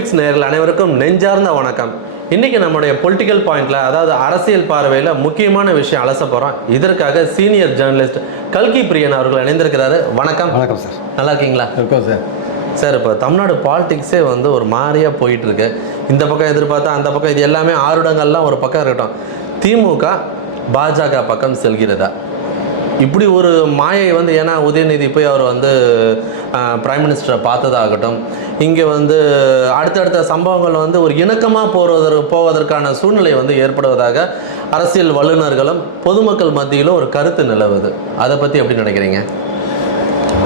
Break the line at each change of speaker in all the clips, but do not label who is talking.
குவிக்ஸ் நேயர்கள் அனைவருக்கும் நெஞ்சார்ந்த வணக்கம். இன்னைக்கு நம்முடைய பொலிட்டிக்கல் பாயிண்ட்ல அதாவது அரசியல் பார்வையில் முக்கியமான விஷயம் அலச போகிறோம் இதற்காக சீனியர் ஜேர்னலிஸ்ட் கல்கி பிரியன் அவர்கள் இணைந்திருக்கிறாரு. வணக்கம்.
வணக்கம் சார்
நல்லா இருக்கீங்களா?
இருக்கோம் சார்
சார் இப்போ தமிழ்நாடு பாலிடிக்ஸே வந்து ஒரு மாதிரியாக போயிட்டு இருக்கு இந்த பக்கம் எதிர்பார்த்தா அந்த பக்கம் இது எல்லாமே ஆருடங்கள்லாம் ஒரு பக்கம் இருக்கட்டும். திமுக பாஜக பக்கம் செல்கிறதா? இப்படி ஒரு மாயை வந்து ஏன்னா உதயநிதி போய் அவர் வந்து பிரைம் மினிஸ்டரை பார்த்ததாகட்டும். இங்கே வந்து அடுத்தடுத்த சம்பவங்கள் வந்து ஒரு இணக்கமாக போவதற்கு போவதற்கான சூழ்நிலை வந்து ஏற்படுவதாக அரசியல் வல்லுநர்களும் பொதுமக்கள் மத்தியிலும் ஒரு கருத்து நிலவுது. அதை பற்றி எப்படி நினைக்கிறீங்க?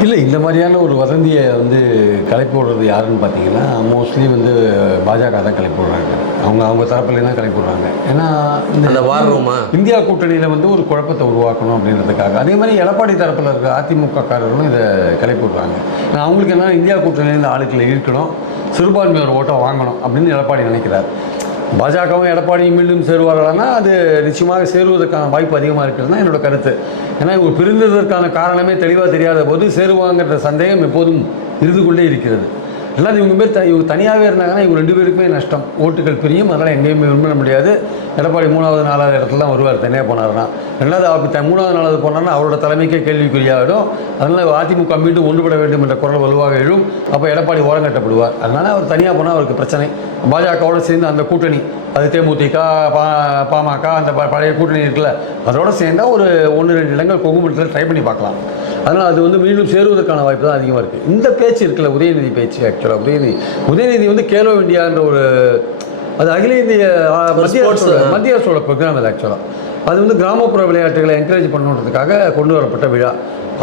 இல்லை இந்த மாதிரியான ஒரு வதந்தியை வந்து கிளப்பி விடுறது யாருன்னு பார்த்தீங்கன்னா மோஸ்ட்லி வந்து பாஜக தான் கிளப்பி விடுறாங்க அவங்க அவங்க தரப்புல தான் கிளப்பி விடுறாங்க ஏன்னா இந்த
அந்த வார் ரூமா
இந்தியா கூட்டணியில் வந்து ஒரு குழப்பத்தை உருவாக்கணும் அப்படின்றதுக்காக. அதே மாதிரி எடப்பாடி தரப்பில் இருக்க அதிமுக காரர்களும் இதை கிளப்பி விடுறாங்க ஏன்னா அவங்களுக்கு என்ன இந்தியா கூட்டணியிலேருந்து ஆளுக்களை ஈர்க்கணும் சிறுபான்மையோர் ஓட்டை வாங்கணும் அப்படின்னு எடப்பாடி நினைக்கிறார். பாஜகவும் எடப்பாடியும் மீண்டும் சேருவார்களானா? அது நிச்சயமாக சேருவதற்கான வாய்ப்பு அதிகமாக இருக்கிறதுனா என்னோட கருத்து. ஏன்னா இவங்க பிரிந்ததற்கான காரணமே தெளிவாக தெரியாத போது சேருவாங்கன்ற சந்தேகம் எப்போதும் இருந்து கொண்டே இருக்கிறது. எல்லாரும் இவங்க பேர் த இவங்க தனியாகவே இருந்தாங்கன்னா இவங்க ரெண்டு பேருக்குமே நஷ்டம். ஓட்டுகள் பிரியும். அதனால் எங்கேயுமே விரும்ப முடியாது. எடப்பாடி மூணாவது நாலாவது இடத்துல தான் வருவார். தனியாக போனார்னா ரெண்டாவது அப்படி த மூணாவது நாலாவது போனார்னா அவரோட தலைமைக்கே கேள்விக்குறியாகிடும் அதனால் அதிமுக மீண்டும் ஒன்றுபட வேண்டும் என்ற குரல் வலுவாக எழும். அப்போ எடப்பாடி ஓரங்கட்டப்படுவார் அதனால் அவர் தனியாக போனால் அவருக்கு பிரச்சனை. பாஜகவோடு சேர்ந்து அந்த கூட்டணி அது தேமுதிக பா பாமக அந்த ப- பழைய கூட்டணி இருக்குல்ல அதோட சேர்ந்தா ஒரு ஒன்று ரெண்டு இடங்கள் கொங்குமட்டத்தில் ட்ரை பண்ணி பார்க்கலாம். அதனால் அது வந்து மீண்டும் சேருவதற்கான வாய்ப்பு தான் அதிகமாக இருக்குது இந்த பேச்சு இருக்குல்ல உதயநிதி பேச்சு ஆக்சுவலாக உதயநிதி. உதயநிதி வந்து கேலோ இந்தியான்ற ஒரு அது அகில இந்திய மத்திய அரசோட. மத்திய அரசோட ப்ரோக்ராம் அது ஆக்சுவலாக அது வந்து கிராமப்புற விளையாட்டுகளை என்கரேஜ் பண்ணணுன்றதுக்காக கொண்டு வரப்பட்ட விழா.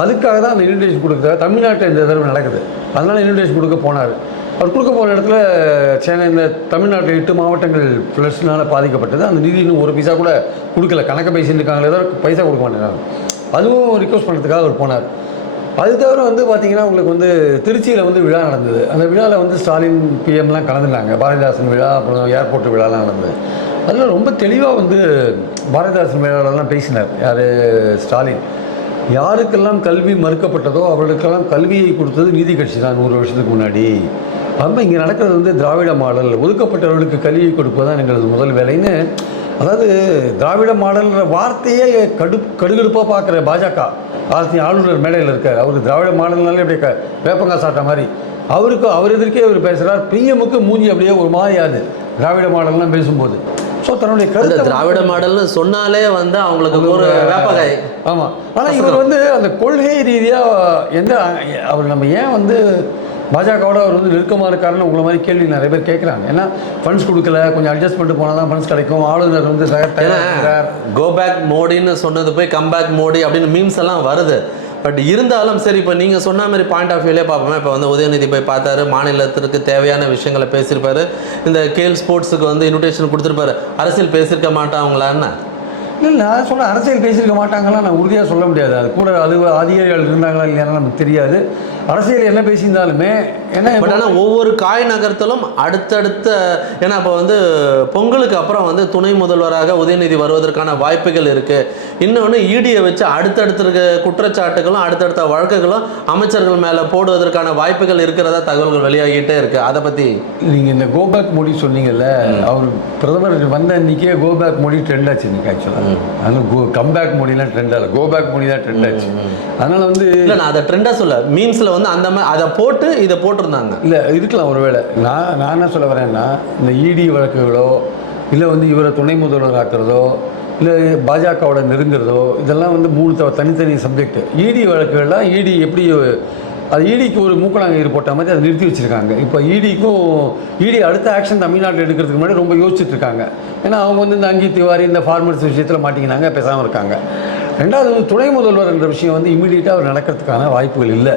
அதுக்காக தான் அந்த இன்விடேஷன் கொடுக்குறது தமிழ்நாட்டில் இந்த தடவை நடக்குது. அதனால் இன்விடேஷன் கொடுக்க போனார். அவர் கொடுக்க போன இடத்துல சென்னை இந்த தமிழ்நாட்டில் எட்டு மாவட்டங்கள் ஃப்ளஷ்னால பாதிக்கப்பட்டது. அந்த நிதி இன்னும் ஒரு பைசா கூட கொடுக்கல. கணக்க பேசிட்டு இருக்காங்களே தவிர பைசா கொடுக்க மாட்டேங்கிறாங்க. அதுவும் ரிக்வஸ்ட் பண்ணுறதுக்காக அவர் போனார். அது தவிர வந்து பார்த்தீங்கன்னா உங்களுக்கு வந்து திருச்சியில் வந்து விழா நடந்தது. அந்த விழாவில் வந்து ஸ்டாலின் பிஎம்லாம் கலந்துட்டாங்க பாரதிதாசன் விழா அப்புறம் ஏர்போர்ட் விழாலாம் நடந்தது. அதில் ரொம்ப தெளிவாக வந்து பாரதிதாசன் விழாவிலலாம் பேசினார். யார்? ஸ்டாலின். யாருக்கெல்லாம் கல்வி மறுக்கப்பட்டதோ அவர்களுக்கெல்லாம் கல்வியை கொடுத்தது நீதி கட்சி தான் நூறு வருஷத்துக்கு முன்னாடி. அப்போ இங்கே நடக்கிறது வந்து திராவிட மாடல். ஒதுக்கப்பட்டவர்களுக்கு கல்வியை கொடுப்பதுதான் எங்களது முதல் வேலைன்னு அதாவது திராவிட மாடல்ன்ற வார்த்தையே கடு கடுகடுப்பாக பார்க்குற பாஜக. ஆட்சி ஆளுநர் மேடையில் இருக்கார். அவருக்கு திராவிட மாடல்னாலே அப்படியே க வேப்பங்காய் சாப்பிட்ட மாதிரி. அவருக்கு அவர் எதிர்க்கே அவர் பேசுகிறார் பிஎம்முக்கு மூஞ்சி அப்படியே ஒரு மாதிரியாது திராவிட மாடல்லாம் பேசும்போது. ஸோ தன்னுடைய கருத்தை
திராவிட மாடல்னு சொன்னாலே வந்து அவங்களுக்கு ஒரு வேப்பகாய்
ஆமாம் ஆனால் இவர் வந்து அந்த கொள்கை ரீதியாக எந்த அவர் நம்ம ஏன் வந்து பாஜகவோட அவர் வந்து நெருக்கமாக இருக்காருன்னு உங்களை மாதிரி கேள்வி நிறைய பேர் கேட்குறாங்க ஏன்னா ஃபண்ட்ஸ் கொடுக்கல கொஞ்சம் அட்ஜஸ்ட் பண்ணிட்டு போனால் தான் ஃபண்ட்ஸ் கிடைக்கும். ஆளுநர் வந்து
கோ பேக் மோடின்னு சொன்னது போய் கம் பேக் மோடி அப்படின்னு மீம்ஸ் எல்லாம் வருது. பட் இருந்தாலும் சரி இப்போ நீங்கள் சொன்ன மாதிரி பாயிண்ட் ஆஃப் வியூலே பார்ப்போமே. இப்போ வந்து உதயநிதி போய் பார்த்தாரு மாநிலத்திற்கு தேவையான விஷயங்களை பேசியிருப்பாரு. இந்த கேல் ஸ்போர்ட்ஸுக்கு வந்து இன்விடேஷன் கொடுத்துருப்பாரு. அரசியல் பேசியிருக்க மாட்டாங்களான்னு
இல்லை நான் சொன்ன அரசியல் பேசியிருக்க மாட்டாங்கலாம் நான் உறுதியாக சொல்ல முடியாது. அது கூட அது அதிகாரிகள் இருந்தாங்களா இல்லையான்னு நமக்கு தெரியாது. அரசியல் என்ன பேசியிருந்தாலுமே ஏன்னா
பட் ஆனால் ஒவ்வொரு காய் நகரத்திலும் அடுத்தடுத்த ஏன்னா இப்போ வந்து பொங்கலுக்கு அப்புறம் வந்து துணை முதல்வராக உதயநிதி வருவதற்கான வாய்ப்புகள் இருக்கு. இன்னொன்று ஈடியை வச்சு அடுத்தடுத்த இருக்க குற்றச்சாட்டுகளும் அடுத்தடுத்த வழக்குகளும் அமைச்சர்கள் மேலே போடுவதற்கான வாய்ப்புகள் இருக்கிறதா தகவல்கள் வெளியாகிட்டே இருக்கு. அதை பற்றி
நீங்கள் இந்த கோபேக் மோடி சொன்னீங்கல்ல அவர் பிரதமர் வந்த அன்றைக்கே கோபேக் மோடி ட்ரெண்ட் ஆச்சு இன்னைக்கு ஆக்சுவலாக அதனால கோ கம்பேக் மோடிலாம் ட்ரெண்ட் ஆகல. கோபேக் மோடி தான் ட்ரெண்ட் ஆச்சு. அதனால் வந்து
இல்லை நான் அதை ட்ரெண்டாக சொல்ல மீம்ஸில் வந்து அந்த மாதிரி அதை போட்டு இதை போட்டிருந்தாங்க.
இல்லை இருக்கலாம் ஒருவேளை. நான் நான் என்ன சொல்ல வரேன்னா இந்த இடி வழக்குகளோ இல்லை வந்து இவரை துணை முதல்வர் ஆக்குறதோ இல்லை பாஜகவோட நெருங்குறதோ இதெல்லாம் வந்து மூணு தனித்தனி சப்ஜெக்ட் இடி வழக்குகள்லாம் இடி எப்படி அது இடிக்கு ஒரு மூக்கணாங்கயிறு போட்ட மாதிரி அதை நிறுத்தி வச்சுருக்காங்க. இப்போ இடிக்கும் இடி அடுத்த ஆக்ஷன் தமிழ்நாட்டில் எடுக்கிறதுக்கு முன்னாடி ரொம்ப யோசிச்சுட்டு இருக்காங்க. ஏன்னா அவங்க வந்து இந்த அங்கி திவாரி இந்த ஃபார்மர்ஸ் விஷயத்தில் மாட்டிக்கினாங்க பேசாமல் இருக்காங்க. ரெண்டாவது வந்து துணை முதல்வர்ன்ற விஷயம் வந்து இமீடியட்டாக அவர் நடக்கிறதுக்கான வாய்ப்புகள் இல்லை.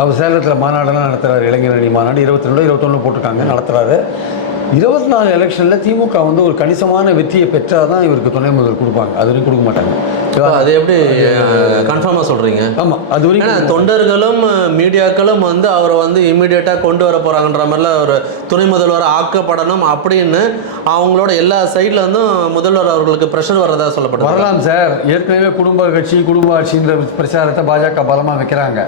அவர் சேலத்தில் மாநாடெல்லாம் நடத்துகிறாரு இளைஞரணி மாநாடு. இருபத்தி ரெண்டு இருபத்தொன்று போட்டிருக்காங்க நடத்துகிறாரு இருபத்தி நாலு எலெக்ஷனில் திமுக வந்து ஒரு கணிசமான வெற்றியை பெற்றால் தான் இவருக்கு துணை முதல்வர் கொடுப்பாங்க. அது வரைக்கும் கொடுக்க மாட்டாங்க.
அது எப்படி கன்ஃபார்மாக சொல்கிறீங்க
ஆமாம் அது வரைக்கும்
தொண்டர்களும் மீடியாக்களும் வந்து அவரை வந்து இம்மிடியட்டாக கொண்டு வர போகிறாங்கன்ற மாதிரிலாம் ஒரு துணை முதல்வர் ஆக்கப்படணும் அப்படின்னு அவங்களோட எல்லா சைட்ல இருந்தும் முதல்வர் அவர்களுக்கு ப்ரெஷர் வர்றதா சொல்லப்படுது
வரலாம் சார். ஏற்கனவே குடும்ப கட்சி குடும்ப ஆட்சின்ற பிரச்சாரத்தை பாஜக பலமாக வைக்கிறாங்க.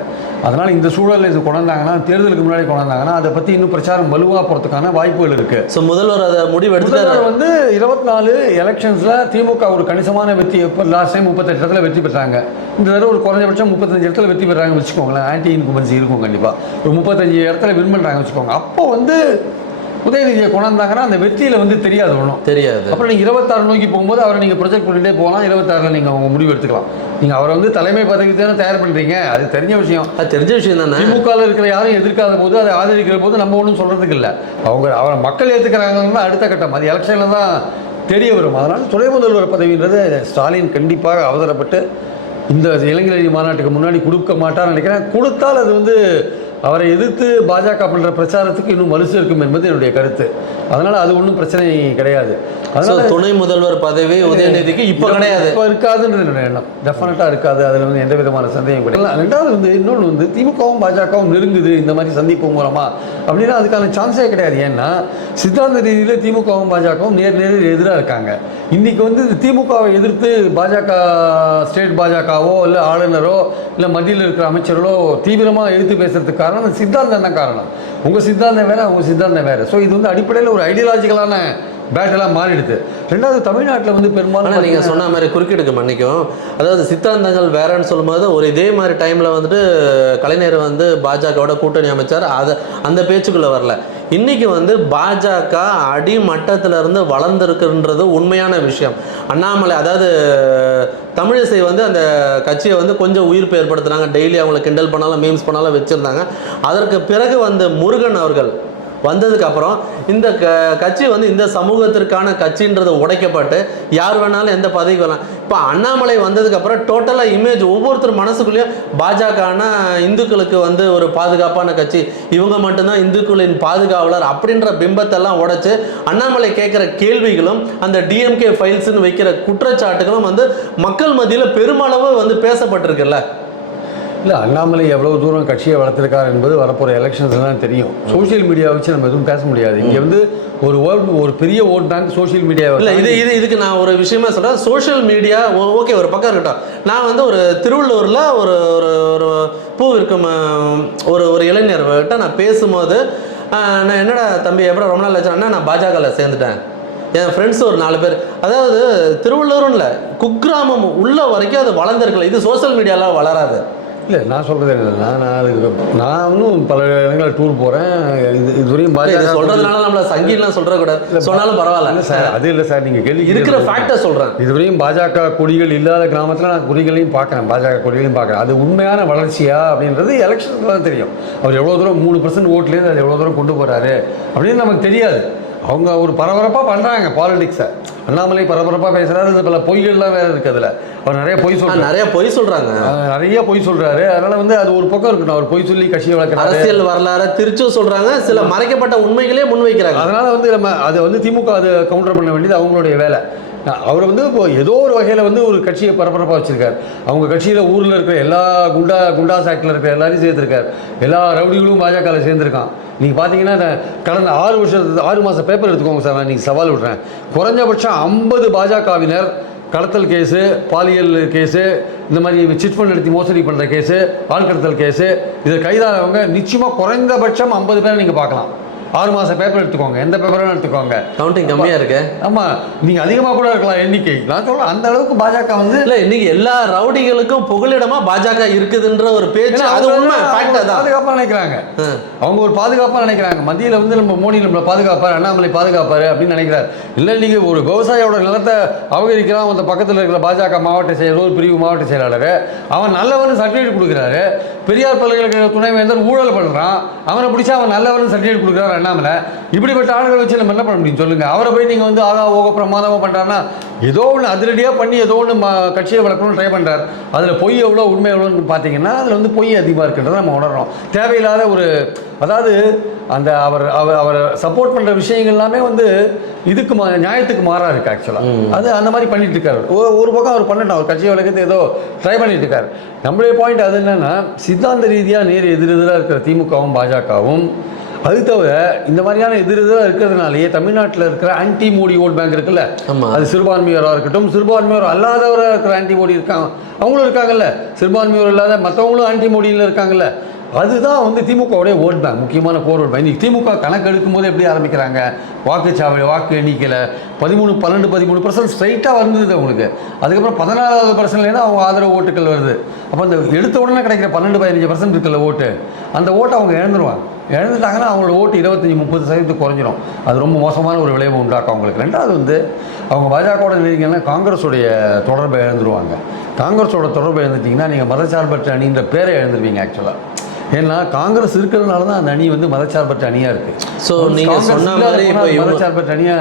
அதனால் இந்த சூழலில் இது கொண்டாந்தாங்கன்னா தேர்தலுக்கு முன்னாடி கொண்டாந்தாங்கன்னா அதை பற்றி இன்னும் பிரச்சாரம் வலுவாக போகிறதுக்கான வாய்ப்புகள் இருக்குது
ஸோ முதல்வர் அதை முடிவு
முதல்வர் வந்து இருபத்தி நாலு எலெக்ஷன்ஸில் திமுக ஒரு கணிசமான வெற்றி. இப்போ லாஸ்ட் டைம் முப்பத்தெட்டு இடத்துல வெற்றி பெற்றாங்க. இந்த தடவை ஒரு குறைஞ்சபட்சம் முப்பத்தஞ்சு இடத்துல வெற்றி பெறாங்கன்னு வச்சுக்கோங்களேன். ஆன்டி இன்குமென்சி இருக்கும் கண்டிப்பாக ஒரு முப்பத்தஞ்சு இடத்துல வின் பண்ணுறாங்க வச்சுக்கோங்க. அப்போ வந்து உதயநிதியை கொண்டாந்தாங்கன்னா அந்த வெற்றியில் வந்து தெரியாது ஒன்றும்
தெரியாது.
அப்புறம் நீங்கள் இருபத்தாறு நோக்கி போகும்போது அவரை நீங்கள் ப்ரொஜெக்ட் பண்ணிட்டே போகலாம். இருபத்தாறில் நீங்கள் அவங்க முடிவு எடுத்துக்கலாம். நீங்கள் அவரை வந்து தலைமை பதவிக்கு தானே தயார் பண்ணுறீங்க அது தெரிஞ்ச விஷயம்.
அது தெரிஞ்ச விஷயம் தானே?
திமுகவில் இருக்கிற யாரும் எதிர்க்காத போது அதை ஆதரிக்கிற போது நம்ம ஒன்றும் சொல்கிறதுக்கு இல்லை. அவங்க அவரை மக்கள் ஏற்றுக்கிறாங்கன்னா அடுத்த கட்டம். அது எலெக்ஷனில் தான் தெரிய வரும். அதனால் துணை முதல்வர் பதவின்றது ஸ்டாலின் கண்டிப்பாக அவசரப்பட்டு இந்த இளைஞரணி மாநாட்டுக்கு முன்னாடி கொடுக்க மாட்டார்னு நினைக்கிறேன். கொடுத்தால் அது வந்து அவரை எதிர்த்து பாஜக பண்ணுற பிரச்சாரத்துக்கு இன்னும் வலு சேர்க்கும் என்பது என்னுடைய கருத்து. அதனால் அது ஒன்றும் பிரச்சனை கிடையாது. அதனால்
துணை முதல்வர் பதவி உதயநிதிக்கு இப்போ கிடையாது.
இப்போ இருக்காதுன்றது என்னோட எண்ணம். டெஃபினட்டாக இருக்காது. அதில் வந்து எந்த விதமான சந்தேகம் கிடையாது. ரெண்டாவது வந்து இன்னொன்று வந்து திமுகவும் பாஜகவும் நெருங்குது. இந்த மாதிரி சந்திப்பு மூலமா அப்படின்னா அதுக்கான சான்ஸே கிடையாது. ஏன்னா சித்தாந்த ரீதியில் திமுகவும் பாஜகவும் நேர் நேரில் எதிராக இருக்காங்க. இன்றைக்கி வந்து திமுகவை எதிர்த்து பாஜக ஸ்டேட் பாஜகவோ இல்லை ஆளுநரோ இல்லை மத்தியில் இருக்கிற அமைச்சர்களோ தீவிரமாக எதிர்த்து பேசுறதுக்கு காரணம் சித்தாந்தம் தான் காரணம். உங்கள் சித்தாந்தம் வேற உங்கள் சித்தாந்தம் வேறு. ஸோ இது வந்து அடிப்படையில் ஒரு ஐடியாலஜிக்கலான பேட்டெல்லாம் மாறிடுது. ரெண்டாவது தமிழ்நாட்டில் வந்து பெரும்பாலும்
நீங்கள் சொன்ன மாதிரி குறுக்கிடுக்கு மன்னிக்கும். அதாவது சித்தாந்தங்கள் வேறன்னு சொல்லும்போது ஒரு இதே மாதிரி டைமில் வந்துட்டு கலைஞர் வந்து பாஜகவோட கூட்டணி அமைச்சார். அதை அந்த பேச்சுக்குள்ளே வரல. இன்னைக்கு வந்து பாஜக அடிமட்டத்துல இருந்து வளர்ந்துருக்குன்றது உண்மையான விஷயம். அண்ணாமலை அதாவது தமிழிசை வந்து அந்த கட்சியை வந்து கொஞ்சம் உயிர்ப்பு ஏற்படுத்துனாங்க. டெய்லி அவங்கள கிண்டல் பண்ணாலும் மீம்ஸ் பண்ணாலும் வச்சுருந்தாங்க. அதற்கு பிறகு வந்து முருகன் அவர்கள் வந்ததுக்கப்புறம் இந்த க கட்சி வந்து இந்த சமூகத்திற்கான கட்சின்றது உடைக்கப்பட்டு யார் வேணாலும் எந்த பதவிக்கு வரலாம். இப்போ அண்ணாமலை வந்ததுக்கப்புறம் டோட்டலாக இமேஜ் ஒவ்வொருத்தர் மனசுக்குள்ளேயும் பாஜகனா இந்துக்களுக்கு வந்து ஒரு பாதுகாப்பான கட்சி இவங்க மட்டும்தான் இந்துக்களின் பாதுகாவலர் அப்படின்ற பிம்பத்தெல்லாம் உடைச்சு அண்ணாமலை கேட்குற கேள்விகளும் அந்த டிஎம்கே ஃபைல்ஸ்னு வைக்கிற குற்றச்சாட்டுகளும் வந்து மக்கள் மத்தியில் பெருமளவு வந்து பேசப்பட்டிருக்குல்ல.
இல்லை அண்ணாமலை எவ்வளோ தூரம் கட்சியை வளர்த்துருக்கார் என்பது வரப்போகிற எலெக்ஷன்ஸ் தான் தெரியும். சோஷியல் மீடியா வச்சு நம்ம எதுவும் பேச முடியாது. இங்கே வந்து ஒரு ஓட் ஒரு பெரிய ஓட் பேங்க் சோஷியல் மீடியா
இல்லை இது இது இதுக்கு நான் ஒரு விஷயமா சொல்கிறேன் சோஷியல் மீடியா ஓகே ஒரு பக்கம் இருக்கட்டும். நான் வந்து ஒரு திருவள்ளூரில் ஒரு ஒரு ஒரு பூ விற்கும் ஒரு ஒரு இளைஞர்கிட்ட நான் பேசும்போது நான் என்னடா தம்பி எப்படா ரொம்ப நாள் ஆச்சு? நான் பாஜகவில் சேர்ந்துட்டேன். என் ஃப்ரெண்ட்ஸ் ஒரு நாலு பேர். அதாவது திருவள்ளூரும் இல்லை குக்கிராமம் உள்ள வரைக்கும் அது வளர்ந்துருக்கல. இது சோஷியல் மீடியாவில் வளராது.
இல்லை நான் சொல்கிறது என்னன்னா நான் அதுக்கு நான் இன்னும் பல இடங்களில் டூர் போகிறேன் இது இதுவரையும்
இது
பாஜக
சொல்றதுனால நம்மள சங்கிலாம் சொல்றக்கூடாது. சொன்னாலும் பரவாயில்ல.
சார் அது இல்லை சார் நீங்கள் கேள்வி
இருக்கிற. ஃபேக்டை சொல்கிறேன்
இதுவரையும் பாஜக கொடிகள் இல்லாத கிராமத்தில் நான் கொடிகளையும் பார்க்குறேன் பாஜக கொடிகளையும் பார்க்குறேன். அது உண்மையான வளர்ச்சியா அப்படின்றது எலெக்ஷனுக்கு தான் தெரியும். அவர் எவ்வளோ தூரம் மூணு பர்சன்ட் ஓட்லேருந்து அது எவ்வளோ தூரம் கொண்டு போகிறாரு அப்படின்னு நமக்கு தெரியாது. அவங்க ஒரு பரபரப்பாக பண்ணுறாங்க பாலிடிக்ஸை அண்ணாமலை பரபரப்பாக பேசுகிறாரு இது பல பொய்கள்லாம் வேறு இருக்குது அதில். அவர் நிறைய பொய் சொல்கிறார்
நிறைய பொய் சொல்றாங்க.
நிறைய பொய் சொல்கிறாரு அதனால் வந்து அது ஒரு பக்கம் இருக்கட்டும். அவர் பொய் சொல்லி கட்சியை வளர்க்குறாரு.
அரசியல் வரலாறு திருச்சும் சொல்றாங்க. சில மறைக்கப்பட்ட உண்மைகளே முன்வைக்கிறாங்க.
அதனால் வந்து நம்ம அதை வந்து திமுக அதை கவுண்டர் பண்ண வேண்டியது அவங்களுடைய வேலை. அவர் வந்து இப்போ ஏதோ ஒரு வகையில் வந்து ஒரு கட்சியை பரபரப்பாக வச்சுருக்கார். அவங்க கட்சியில் ஊரில் இருக்கிற எல்லா குண்டா குண்டாஸ் ஆக்டில் இருக்கிற எல்லாரையும் சேர்த்துருக்கார். எல்லா ரவுடிகளும் பாஜகவில் சேர்ந்துருக்கான். நீங்கள் பார்த்தீங்கன்னா கடந்த ஆறு வருஷத்து ஆறு மாதம் பேப்பர் எடுத்துக்கோங்க சார் நான் நீங்கள் சவால் விடுறேன். குறைஞ்சபட்சம் ஐம்பது பாஜகவினர் கடத்தல் கேஸு பாலியல் கேஸு இந்த மாதிரி சிட் ஃபண்ட் எடுத்து மோசடி பண்ணுற கேஸு ஆள் கடத்தல் கேஸு இதில் கைதானவங்க நிச்சயமாக குறைந்தபட்சம் ஐம்பது பேரை நீங்கள் பார்க்கலாம். ஆறு மாதம் பேப்பர் எடுத்துக்கோங்க. எந்த பேப்பரும் எடுத்துக்கோங்க.
கவுண்டிங் கம்மியா இருக்கு.
ஆமாம் நீங்கள் அதிகமாக கூட இருக்கலாம் எண்ணிக்கை நான் சொல்கிறேன் அந்த அளவுக்கு பாஜக வந்து
இல்ல இன்னைக்கு எல்லா ரவுடிகளுக்கும் புகலிடமா பாஜக இருக்குதுன்ற ஒரு பேச்சு அது உண்மை
வந்து
ஃபேக்ட்
அவங்க
அதான்.
பாதுகாப்பா நினைக்கிறாங்க. அவங்க ஒரு பாதுகாப்பா நினைக்கிறாங்க. மத்தியில் வந்து நம்ம மோடி நம்மளை பாதுகாப்பார் அண்ணாமலை பாதுகாப்பார் அப்படின்னு நினைக்கிறார். இல்லை நீங்க ஒரு விவசாயியோட நிலத்தை அபகரிக்கிறான். அந்த பக்கத்தில் இருக்கிற பாஜக மாவட்ட செயலர் ஒரு பிரிவு மாவட்ட செயலாளர். அவன் நல்லவன் சர்டிஃபிகேட் கொடுக்குறாரு. பெரியார் பல்கலைக்கழக துணைவேந்தர் ஊழல் பண்ணுறான் அவனை பிடிச்சா அவன் நல்லவன் சர்டிஃபிகேட் கொடுக்குறாரு அண்ணாமலை இப்படிப்பட்ட ஆளுகளை வச்சு நம்ம என்ன பண்ண முடியும்? சொல்லுங்க. அவரை போய் நீங்கள் வந்து ஆகா ஓக பிரமாதமாக பண்ணுறாருன்னா ஏதோ ஒன்று அதிரடியாக பண்ணி ஏதோ ஒன்று கட்சியை வளர்க்கணும்னு ட்ரை பண்ணுறாரு அதில் பொய் எவ்வளோ உண்மை எவ்வளோன்னு பார்த்தீங்கன்னா அதில் வந்து பொய் அதிகமாக இருக்கின்றதை நம்ம உணர்றோம். தேவையில்லாத ஒரு அதாவது அந்த அவர் அவர் அவரை சப்போர்ட் பண்ணுற விஷயங்கள் எல்லாமே வந்து இதுக்கு மா நியாயத்துக்கு மாறா இருக்கு ஆக்சுவலாக அது அந்த மாதிரி பண்ணிட்டு இருக்காரு. ஒரு பக்கம் அவர் பண்ணட்டும். அவர் கட்சி வழக்கத்தை ஏதோ ட்ரை பண்ணிட்டு இருக்காரு. நம்மளுடைய பாயிண்ட் அது என்னன்னா சித்தாந்த ரீதியாக நேர் எதிரெதிராக இருக்கிற திமுகவும் பாஜகவும் அது தவிர இந்த மாதிரியான எதிரெதிராக இருக்கிறதுனாலேயே தமிழ்நாட்டில் இருக்கிற ஆன்டி மோடி ஓட் பேங்க் இருக்குல்ல. அது சிறுபான்மையோராக இருக்கட்டும் சிறுபான்மையோர் அல்லாதவராக இருக்கிற ஆன்டி மோடி இருக்காங்க அவங்களும் இருக்காங்கல்ல? சிறுபான்மையோர் இல்லாத மற்றவங்களும் ஆன்டி மோடியில் இருக்காங்கல்ல? அதுதான் வந்து திமுகவுடைய ஓட் பேங்க் முக்கியமான கோர் ஓட் பேங்க் இன்னைக்கு திமுக கணக்கு எடுக்கும் போது எப்படி ஆரம்பிக்கிறாங்க? வாக்குச்சாவடி வாக்கு எண்ணிக்கையில் பதிமூணு பன்னெண்டு பதிமூணு பர்சன்ட் ஸ்ட்ரைட்டாக வந்தது அவங்களுக்கு. அதுக்கப்புறம் பதினாலாவது பர்சன்ட்லேருந்து அவங்க ஆதரவு ஓட்டுகள் வருது. அப்போ அந்த எடுத்த உடனே கிடைக்கிற பன்னெண்டு பதினஞ்சு பர்சன்ட் இருக்குல்ல ஓட்டு. அந்த ஓட்டை அவங்க இழந்துருவாங்க. இழந்துட்டாங்கன்னா அவங்களோட ஓட்டு இருபத்தஞ்சி முப்பது சதவீதத்துக்கு குறைஞ்சிரும். அது ரொம்ப மோசமான ஒரு விளைவை உண்டாக்கும் அவங்களுக்கு. ரெண்டாவது வந்து அவங்க பாஜகவோட நெருங்கினா காங்கிரஸுடைய தொடர்பை இழந்துருவாங்க. காங்கிரஸோட தொடர்பை இழந்துட்டிங்கன்னா நீங்கள் மதச்சார்பற்ற அணின்ற பேரை இழந்துருவீங்க ஆக்சுவலாக ஏன்னா காங்கிரஸ் இருக்கிறதுனால தான் அந்த அணி வந்து மதச்சார்பற்ற அணியாக இருக்குது
So, நீங்க
காங்கிரஸ்
சொன்ன
இல்லாத
மாதிரி
போனா
இப்போ
அது
இவங்க-
மதச்சார்பற்ற அணியை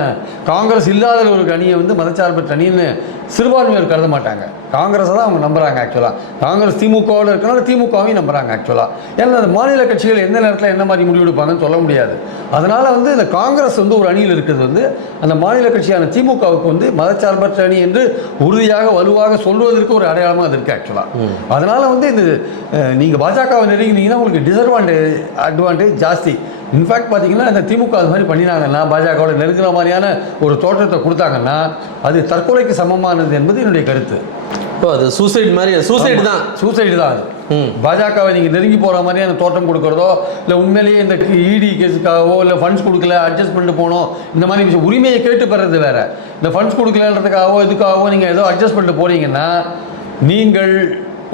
காங்கிரஸ் இல்லாத ஒரு அணியை வந்து மதச்சார்பற்ற அணின்னு சிறுபான்மையர் கருத மாட்டாங்க. காங்கிரஸை தான் அவங்க நம்புறாங்க ஆக்சுவலாக காங்கிரஸ் திமுகவில் இருக்கனால திமுகவையும் நம்புறாங்க ஆக்சுவலாக ஏன்னா அந்த மாநில கட்சிகள் எந்த நேரத்தில் என்ன மாதிரி முடிவு எடுப்பாங்கன்னு சொல்ல முடியாது. அதனால வந்து இந்த காங்கிரஸ் வந்து ஒரு அணியில் இருக்கிறது வந்து அந்த மாநில கட்சியான திமுகவுக்கு வந்து மதச்சார்பற்ற அணி என்று உறுதியாக வலுவாக சொல்வதற்கு ஒரு அடையாளமாக அது இருக்குது ஆக்சுவலாக அதனால வந்து இது அஹ், நீங்க பாஜகவை நெருங்கினீங்கன்னா உங்களுக்கு டிஸ்அட்வான்டேஜ் அட்வான்டேஜ் ஜாஸ்தி. இன்ஃபேக்ட் பார்த்தீங்கன்னா இந்த திமுக அது மாதிரி பண்ணினாங்கன்னா பாஜகவோட நெருங்குற மாதிரியான ஒரு தோற்றத்தை கொடுத்தாங்கன்னா அது தற்கொலைக்கு சமமானது என்பது என்னுடைய கருத்து.
ஓ அது சூசைட் மாதிரி சூசைட் தான்.
சூசைடு தான் அது. பாஜகவை நீங்கள் நெருங்கி போகிற மாதிரியான தோற்றம் கொடுக்குறதோ இல்லை உண்மையிலேயே இந்த இடி கேஸுக்காகவோ இல்லை ஃபண்ட்ஸ் கொடுக்கல அட்ஜஸ்ட் பண்ணிட்டு போகணும் இந்த மாதிரி விஷயம் உரிமையை கேட்டு பெறது வேற. இந்த ஃபண்ட்ஸ் கொடுக்கலன்றதுக்காகவோ இதுக்காகவோ நீங்கள் ஏதோ அட்ஜஸ்ட் பண்ணிட்டு போறீங்கன்னா நீங்கள்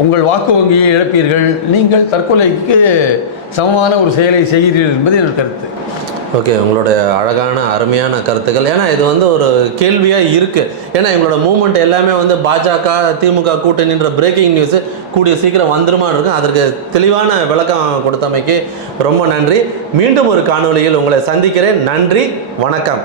உங்கள் வாக்கு வங்கியை இழப்பீர்கள். நீங்கள் தற்கொலைக்கு சமமான ஒரு செயலை செய்கிறீர்கள் என்பது என்னோட கருத்து.
ஓகே உங்களுடைய அழகான அருமையான கருத்துக்கள். ஏன்னா இது வந்து ஒரு கேள்வியாக இருக்குது ஏன்னா எங்களோட மூமெண்ட் எல்லாமே வந்து பாஜக திமுக கூட்டணின்ற பிரேக்கிங் நியூஸு கூடிய சீக்கிரம் வந்துருமான்னு இருக்கும் அதற்கு தெளிவான விளக்கம் கொடுத்தமைக்கு ரொம்ப நன்றி. மீண்டும் ஒரு காணொளியில் உங்களை சந்திக்கிறேன். நன்றி வணக்கம்.